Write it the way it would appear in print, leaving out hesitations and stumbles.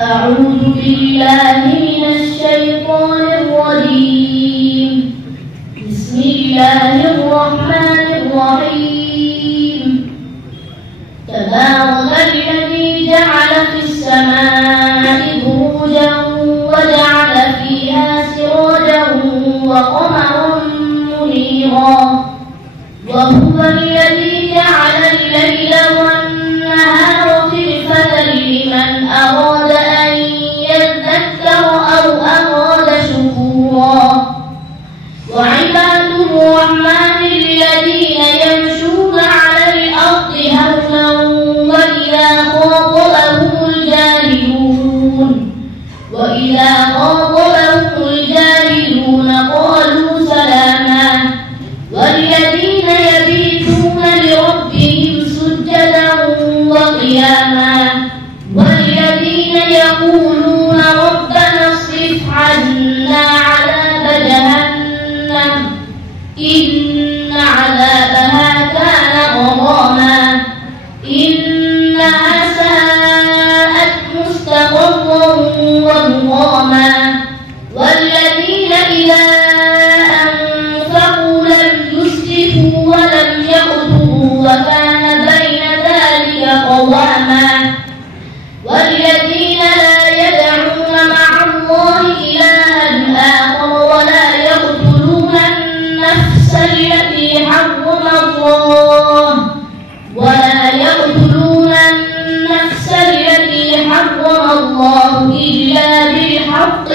أعوذ بالله من الشيطان الرجيم. بسم الله الرحمن الرحيم. تبارك الذي جعل في السماء بروجا وجعل فيها سراجا وقمرا منيرا، وهو الذي جعل الليل والنهار خلفة لمن أراد أن يذكر أو أراد شكورا. وعباد الرحمن الذين يمشون على الأرض هونا وإذا خاطبهم الجاهلون قالوا سلاما. والذين يبيتون لربهم سجدا وقياما، والذين يقولون ربنا اصرف عنا عذاب جهنم إن عذابها كان غراما إنها ساءت مستقرا ومقاما. والذين إذا أنفقوا لم يسرفوا ولم يقتروا وكان بين ذلك قواما. والذين لا يدعون مع الله إلها آخر ولا يقتلون النفس التي حرم الله إلا بالحق